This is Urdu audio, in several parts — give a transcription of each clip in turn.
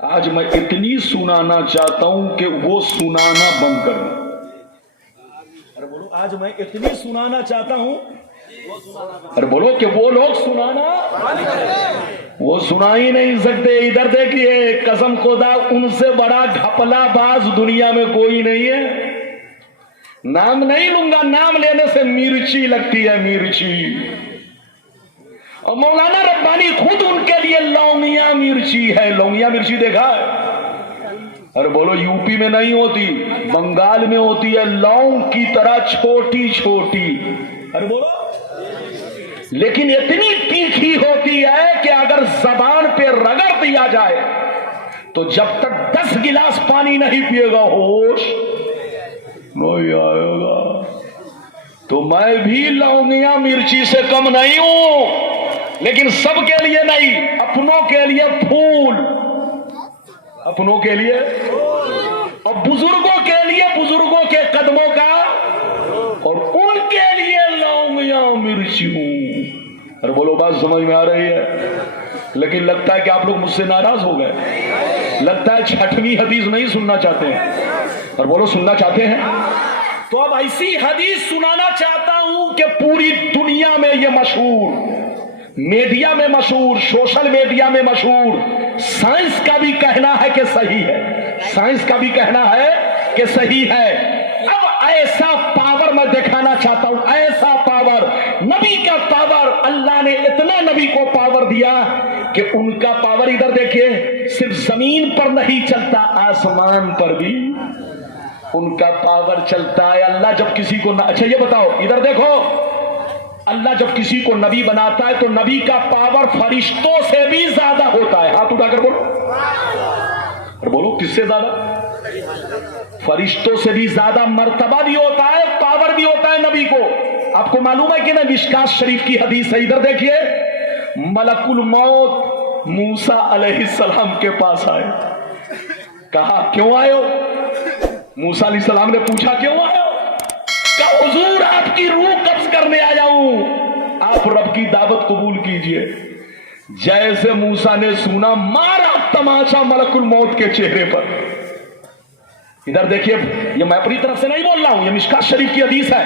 آج میں اتنی سنانا چاہتا ہوں کہ وہ سنانا بند کر دیں۔ ارے بولو، آج میں اتنی سنانا چاہتا ہوں، ارے بولو کہ وہ لوگ سنانا وہ سنا ہی نہیں سکتے۔ ادھر دیکھیے، قسم خدا ان سے بڑا گھپلا باز دنیا میں کوئی نہیں ہے۔ نام نہیں لوں گا، نام لینے سے مرچی لگتی ہے، مرچی۔ اور مولانا ربانی خود ان کے لیے لونگیا مرچی ہے۔ لونگیا مرچی دیکھا ہے؟ ارے بولو، یو پی میں نہیں ہوتی، بنگال میں ہوتی ہے، لونگ کی طرح چھوٹی چھوٹی۔ ارے بولو، لیکن اتنی تیکھی ہوتی ہے کہ اگر زبان پہ رگڑ دیا جائے تو جب تک 10 گلاس پانی نہیں پیے گا ہوش نہیں آئے گا۔ تو میں بھی لونگیا مرچی سے کم نہیں ہوں، لیکن سب کے لیے نہیں، اپنوں کے لیے پھول، اپنوں کے لیے اور بزرگوں کے لیے بزرگوں کے قدموں کا، اور ان کے لیے لونگیا مرچی ہوں۔ اور بولو، بات سمجھ میں آ رہی ہے؟ لیکن لگتا ہے کہ آپ لوگ مجھ سے ناراض ہو گئے، لگتا ہے چھٹویں حدیث نہیں سننا چاہتے ہیں۔ اور بولو، سننا چاہتے ہیں؟ تو اب ایسی حدیث سنانا چاہتا ہوں کہ پوری دنیا میں یہ مشہور، میڈیا میں مشہور، سوشل میڈیا میں مشہور، سائنس کا بھی کہنا ہے کہ صحیح ہے، سائنس کا بھی کہنا ہے کہ صحیح ہے۔ اب ایسا پاور میں دکھانا چاہتا ہوں، ایسا پاور، نبی کا پاور۔ اللہ نے اتنا نبی کو پاور دیا کہ ان کا پاور، ادھر دیکھیے، صرف زمین پر نہیں چلتا، آسمان پر بھی ان کا پاور چلتا ہے۔ اللہ جب کسی کو اچھا یہ بتاؤ، ادھر دیکھو، اللہ جب کسی کو نبی بناتا ہے تو نبی کا پاور فرشتوں سے بھی زیادہ ہوتا ہے۔ ہاتھ اٹھا کر بولو، اور بولو کس سے زیادہ؟ فرشتوں سے بھی زیادہ مرتبہ بھی ہوتا ہے، پاور بھی ہوتا ہے نبی کو۔ آپ کو معلوم ہے کہ نہیں؟ مشکات شریف کی حدیث ہے، ادھر دیکھیے، ملک الموت موسیٰ علیہ السلام کے پاس آئے، کہا کیوں آئے ہو؟ موسیٰ علیہ السلام نے پوچھا کیوں آئے ہو؟ کہا حضور آپ کی روح قبض کرنے آیا ہوں، آپ رب کی دعوت قبول کیجئے۔ جیسے موسیٰ نے سنا، مارا تماشا ملک الموت کے چہرے پر۔ ادھر دیکھیے، یہ میں اپنی طرف سے نہیں بول رہا ہوں، یہ مشکات شریف کی حدیث ہے۔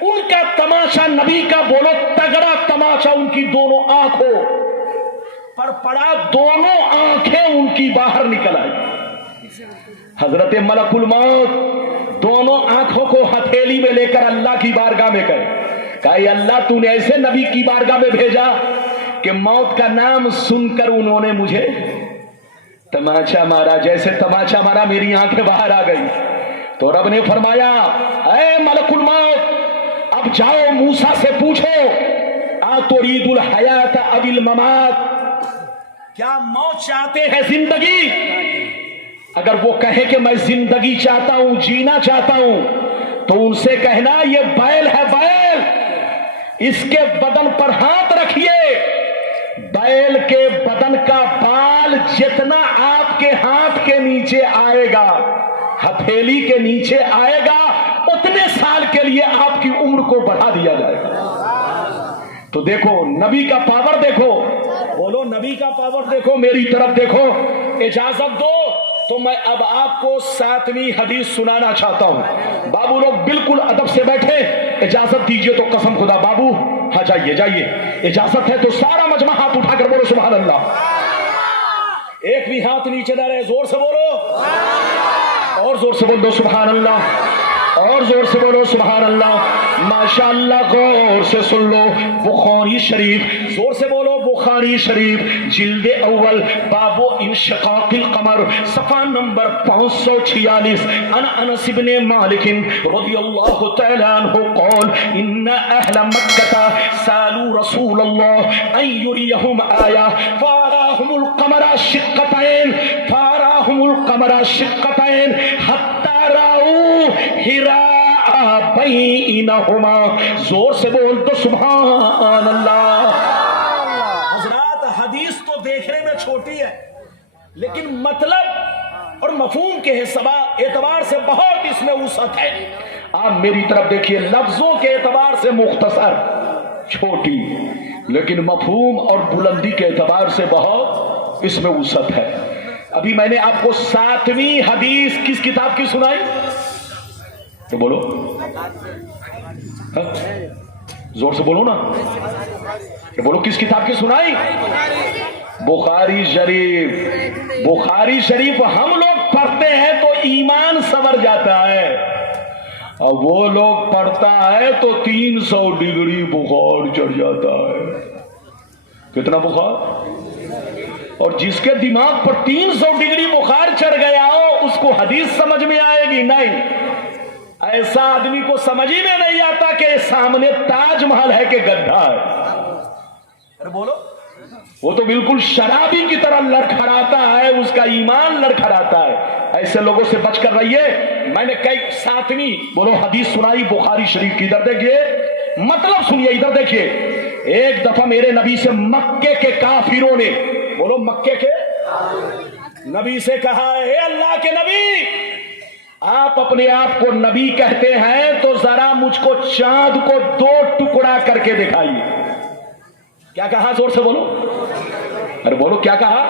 ان کا تماشا، نبی کا بولو تگڑا تماشا، ان کی دونوں آنکھوں پر پڑا، دونوں آنکھیں ان کی باہر نکل آئی۔ حضرت ملک الموت دونوں آنکھوں کو ہتھیلی میں لے کر اللہ کی بارگاہ میں گئے، کہا اے اللہ، تو نے ایسے نبی کی بارگاہ میں بھیجا کہ موت کا نام سن کر انہوں نے مجھے تماچا مارا، جیسے تماچا مارا میری آنکھیں باہر آ گئی۔ تو رب نے فرمایا، اے ملک الموت، اب جاؤ موسیٰ سے پوچھو، ترید الحیات اب الممات، کیا موت چاہتے ہیں زندگی؟ اگر وہ کہے کہ میں زندگی چاہتا ہوں، جینا چاہتا ہوں، تو ان سے کہنا یہ بیل ہے، بیل، اس کے بدن پر ہاتھ رکھیے، بیل کے بدن کا بال جتنا آپ کے ہاتھ کے نیچے آئے گا، ہتھیلی کے نیچے آئے گا، اتنے سال کے لیے آپ کی عمر کو بڑھا دیا جائے گا۔ تو دیکھو نبی کا پاور، دیکھو، بولو نبی کا پاور دیکھو، میری طرف دیکھو۔ اجازت دو تو میں اب آپ کو 7ویں حدیث سنانا چاہتا ہوں۔ بابو لوگ بالکل ادب سے بیٹھے، اجازت دیجئے تو قسم خدا۔ بابو ہاں جائیے جائیے، اجازت ہے تو سارا مجمع ہاتھ اٹھا کر بولو سبحان اللہ۔ ایک بھی ہاتھ نیچے نہ رہے، زور سے بولو، اور زور سے بول دو سبحان اللہ، اور زور سے بولو سبحان اللہ۔ ماشاءاللہ، غور سے سن لو، بخاری شریف، زور سے بولو بخاری شریف، جلد اول، باب انشقاق القمر، صفحہ نمبر 546، عن انس بن مالک رضی اللہ تعالی عنہ قال ان اہل مکہ سالوا رسول اللہ ان یریہم آیہ فاراہم القمر شقتین، فاراہم القمر شقتین حتی راؤ حراء بینہما۔ زور سے بول دو سبحان اللہ۔ حضرات، حدیث تو دیکھنے میں چھوٹی ہے، لیکن مطلب اور مفہوم کے اعتبار سے بہت اس میں وسعت ہے۔ آپ میری طرف دیکھیے، لفظوں کے اعتبار سے مختصر، چھوٹی، لیکن مفہوم اور بلندی کے اعتبار سے بہت اس میں وسعت ہے۔ ابھی میں نے آپ کو 7ویں حدیث کس کتاب کی سنائی؟ تو بولو زور سے بولو نا، تو بولو کس کتاب کی سنائی؟ بخاری شریف۔ بخاری شریف ہم لوگ پڑھتے ہیں تو ایمان سنور جاتا ہے، اور وہ لوگ پڑھتا ہے تو 300 ڈگری بخار چڑھ جاتا ہے۔ کتنا بخار؟ اور جس کے دماغ پر 300 ڈگری بخار چڑھ گیا ہو اس کو حدیث سمجھ میں آئے گی؟ نہیں، ایسا آدمی کو سمجھ ہی میں نہیں آتا کہ سامنے تاج محل ہے کہ گڈھا ہے۔ ارے بولو، وہ تو بالکل شرابی کی طرح لڑکھڑاتا ہے، اس کا ایمان لڑکھڑاتا ہے۔ ایسے لوگوں سے بچ کر رہیے۔ میں نے کئی 7ویں بولو حدیث سنائی بخاری شریف کی، ادھر دیکھیے، مطلب سنیے، ادھر دیکھیے۔ ایک دفعہ میرے نبی سے مکے کے کافروں نے، بولو مکے کے نبی سے کہا، اے اللہ کے نبی، آپ اپنے آپ کو نبی کہتے ہیں تو ذرا مجھ کو چاند کو 2 ٹکڑا کر کے دکھائیے۔ کیا کہا؟ زور سے بولو، ارے بولو کیا کہا؟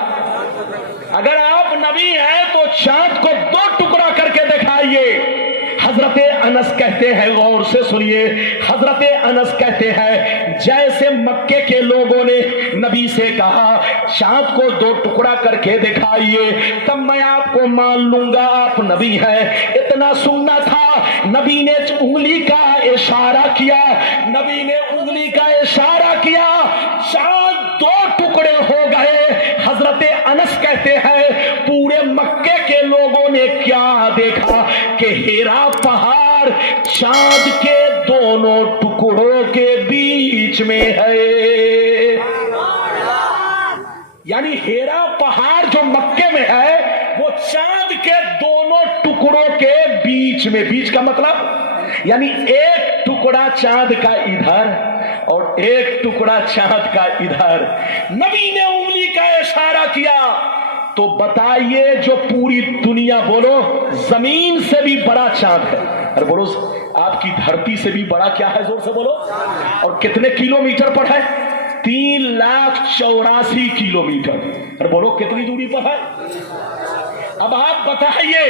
اگر آپ نبی ہیں تو چاند کو 2 ٹکڑا کر کے دکھائیے۔ حضرت انس کہتے ہیں، غور سے سنیے، حضرت انس کہتے ہیں جیسے مکے کے لوگوں نے نبی سے کہا چاند کو 2 ٹکڑا کر کے دکھائیے تب میں آپ کو مان لوں گا آپ نبی ہیں۔ اتنا سننا تھا، نبی نے انگلی کا اشارہ کیا، نبی نے انگلی کا اشارہ کیا، چاند 2 ٹکڑے ہو گئے۔ حضرت انس کہتے ہیں پورے مکے کے لوگوں نے کیا دیکھا کہ ہیرا پہاڑ چاند کے دونوں ٹکڑوں کے بیچ میں ہے۔ یعنی ہیرا پہاڑ جو مکے میں ہے وہ چاند کے دونوں ٹکڑوں کے بیچ میں، بیچ کا مطلب یعنی ایک ٹکڑا چاند کا ادھر اور ایک ٹکڑا چاند کا ادھر۔ نبی نے انگلی کا اشارہ کیا تو بتائیے جو پوری دنیا، بولو زمین سے بھی بڑا چاند ہے، اور بولو آپ کی دھرتی سے بھی بڑا کیا ہے؟ زور سے بولو۔ اور کتنے کلومیٹر پر ہے؟ 3,84,000 کلومیٹر۔ اور بولو کتنی دوری پر ہے؟ اب آپ بتائیے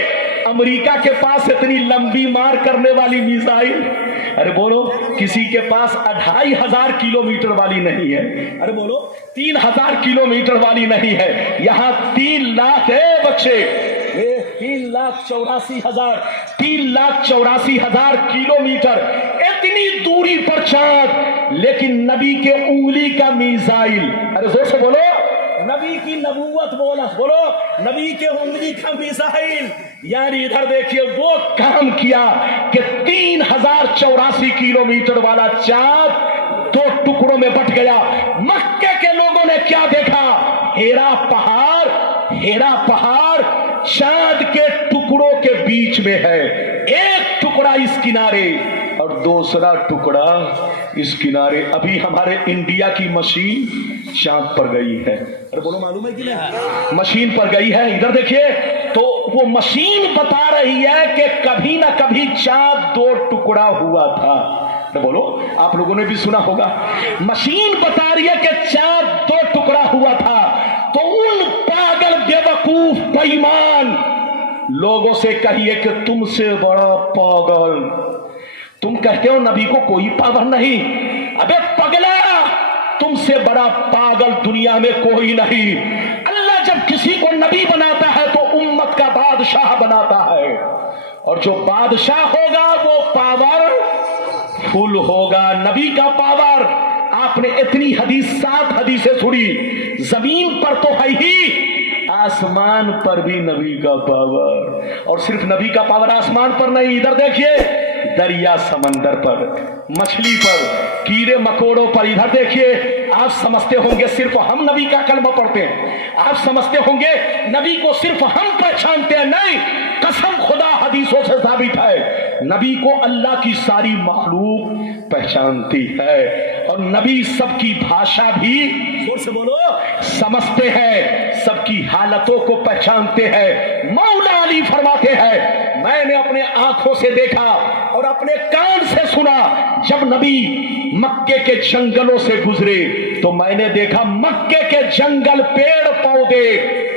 امریکہ کے پاس اتنی لمبی مار کرنے والی میزائل، ارے بولو کسی کے پاس 2,500 کلومیٹر والی نہیں ہے، ارے بولو 3,000 کلومیٹر والی نہیں ہے۔ یہاں 3 لاکھ ہے بچے، 3,84,000 کلومیٹر، اتنی دوری پر چاند، لیکن نبی کے انگلی کا میزائل، ارے زور سے بولو، نبی کی نبوت بولا، بولو نبی کے انگلی کا میزائل، یعنی ادھر دیکھیے وہ کام کیا کہ 3,084 کلومیٹر والا چاند 2 ٹکڑوں میں بٹ گیا۔ مکے کے لوگوں نے کیا دیکھا؟ ہیرا پہاڑ چاند کے ٹکڑوں کے بیچ میں ہے، ایک ٹکڑا اس کنارے اور دوسرا ٹکڑا اس کنارے۔ ابھی ہمارے انڈیا کی مشین چاند پر گئی ہے، ارے بولو معلوم ہے کہ نہیں؟ مشین پر گئی ہے، ادھر دیکھیے تو وہ مشین بتا رہی ہے کہ کبھی نہ کبھی چاند 2 ٹکڑا ہوا تھا۔ تو بولو آپ لوگوں نے بھی سنا ہوگا، مشین بتا رہی ہے کہ چاند 2 ٹکڑا ہوا تھا۔ تو ان پاگل بے وقوف بے ایمان لوگوں سے کہیے کہ تم سے بڑا پاگل، تم کہتے ہو نبی کو کوئی پاور نہیں، ابے پگلا تم سے بڑا پاگل دنیا میں کوئی نہیں۔ اللہ جب کسی کو نبی بناتا ہے تو امت کا بادشاہ بناتا ہے، اور جو بادشاہ ہوگا وہ پاور فل ہوگا۔ نبی کا پاور، آپ نے اتنی حدیث 7 حدیثیں سنی، زمین پر تو ہے ہی، آسمان پر بھی نبی کا پاور، اور صرف نبی کا پاور آسمان پر نہیں، ادھر دیکھیے دریا سمندر پر، مچھلی پر، کیڑے مکوڑوں پر، ادھر دیکھیے۔ آپ سمجھتے ہوں گے صرف ہم نبی کا کلمہ پڑھتے ہیں، آپ سمجھتے ہوں گے نبی کو صرف ہم پہچانتے ہیں، نہیں، قسم خدا حدیثوں سے ثابت ہے نبی کو اللہ کی ساری مخلوق پہچانتی ہے، اور نبی سب کی بھاشا بھی زور سے بولو سمجھتے ہیں، سب کی حالتوں کو پہچانتے ہیں۔ مولا علی فرماتے ہیں میں نے اپنے آنکھوں سے دیکھا اور اپنے کان سے سنا، جب نبی مکے کے جنگلوں سے گزرے تو میں نے دیکھا مکے کے جنگل، پیڑ پودے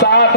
7